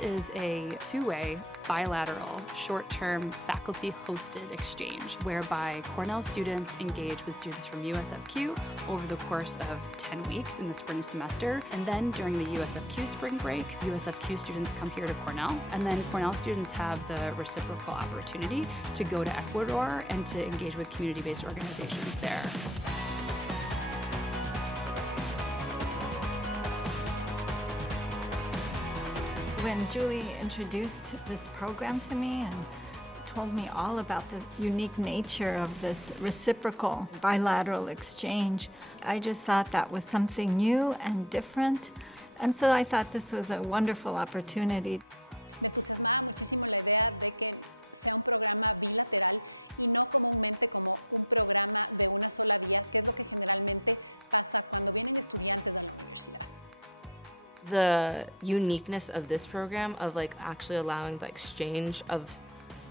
Humanities is a two-way, bilateral, short-term faculty-hosted exchange whereby Cornell students engage with students from USFQ over the course of 10 weeks in the spring semester, and then during the USFQ spring break, USFQ students come here to Cornell, and then Cornell students have the reciprocal opportunity to go to Ecuador and to engage with community-based organizations there. When Julie introduced this program to me and told me all about the unique nature of this reciprocal bilateral exchange, I just thought that was something new and different. And so I thought this was a wonderful opportunity. The uniqueness of this program of actually allowing the exchange of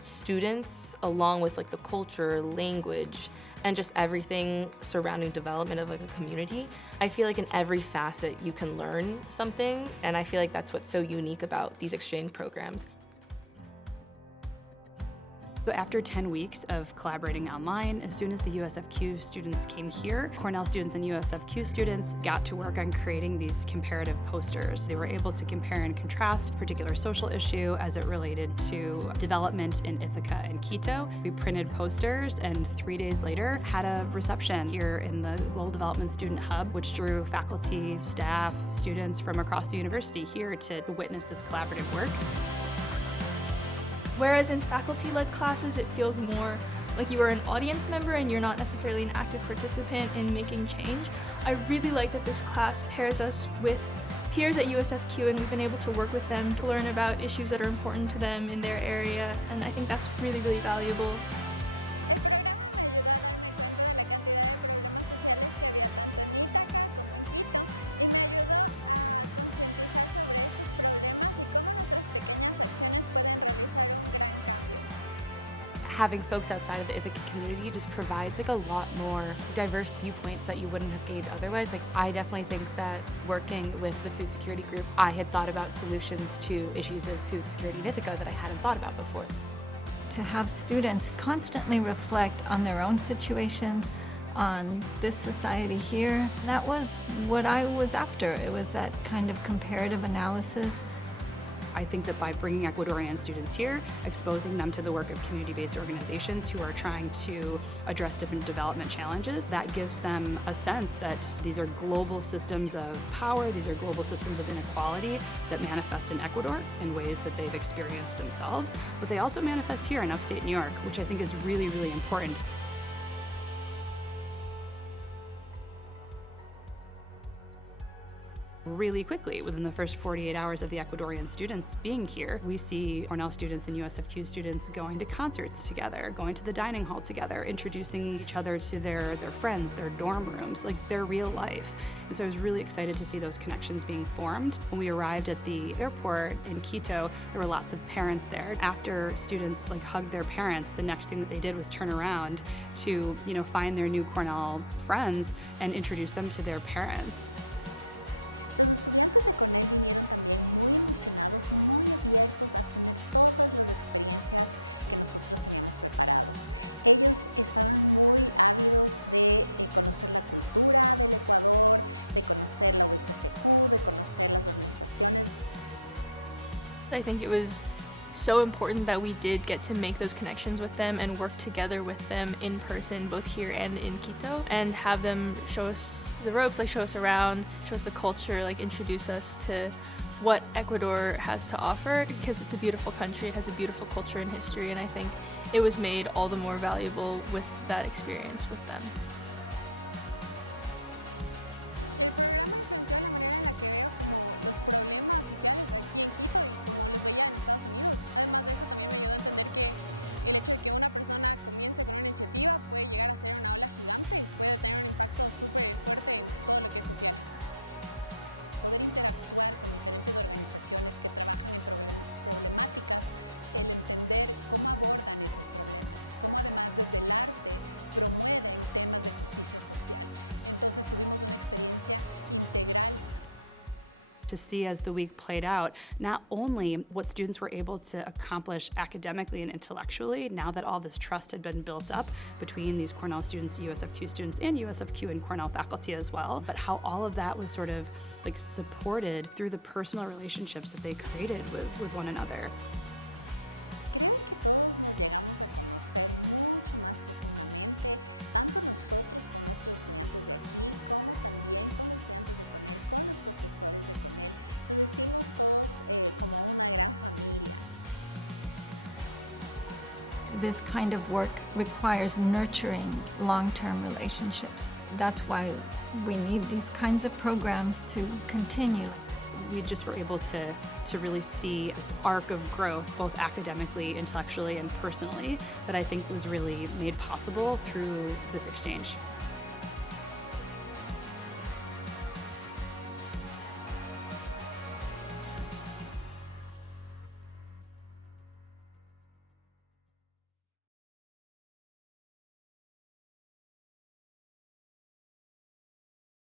students along with the culture, language, and just everything surrounding development of a community. I feel in every facet you can learn something, and I feel that's what's so unique about these exchange programs. So after 10 weeks of collaborating online, as soon as the USFQ students came here, Cornell students and USFQ students got to work on creating these comparative posters. They were able to compare and contrast a particular social issue as it related to development in Ithaca and Quito. We printed posters and 3 days later had a reception here in the Global Development Student Hub, which drew faculty, staff, students from across the university here to witness this collaborative work. Whereas in faculty-led classes, it feels more like you are an audience member and you're not necessarily an active participant in making change. I really like that this class pairs us with peers at USFQ, and we've been able to work with them to learn about issues that are important to them in their area, and I think that's really, really valuable. Having folks outside of the Ithaca community just provides a lot more diverse viewpoints that you wouldn't have gained otherwise. I definitely think that working with the food security group, I had thought about solutions to issues of food security in Ithaca that I hadn't thought about before. To have students constantly reflect on their own situations, on this society here, that was what I was after. It was that kind of comparative analysis. I think that by bringing Ecuadorian students here, exposing them to the work of community-based organizations who are trying to address different development challenges, that gives them a sense that these are global systems of power, these are global systems of inequality that manifest in Ecuador in ways that they've experienced themselves, but they also manifest here in upstate New York, which I think is really, really important. Really quickly, within the first 48 hours of the Ecuadorian students being here, we see Cornell students and USFQ students going to concerts together, going to the dining hall together, introducing each other to their friends, their dorm rooms, their real life. And so I was really excited to see those connections being formed. When we arrived at the airport in Quito, there were lots of parents there. After students hugged their parents, the next thing that they did was turn around to find their new Cornell friends and introduce them to their parents. I think it was so important that we did get to make those connections with them and work together with them in person, both here and in Quito, and have them show us the ropes, show us around, show us the culture, introduce us to what Ecuador has to offer, because it's a beautiful country, it has a beautiful culture and history, and I think it was made all the more valuable with that experience with them. to see as the week played out, not only what students were able to accomplish academically and intellectually, now that all this trust had been built up between these Cornell students, USFQ students, and USFQ and Cornell faculty as well, but how all of that was sort of like supported through the personal relationships that they created with one another. This kind of work requires nurturing long-term relationships. That's why we need these kinds of programs to continue. We just were able to really see this arc of growth, both academically, intellectually, and personally, that I think was really made possible through this exchange.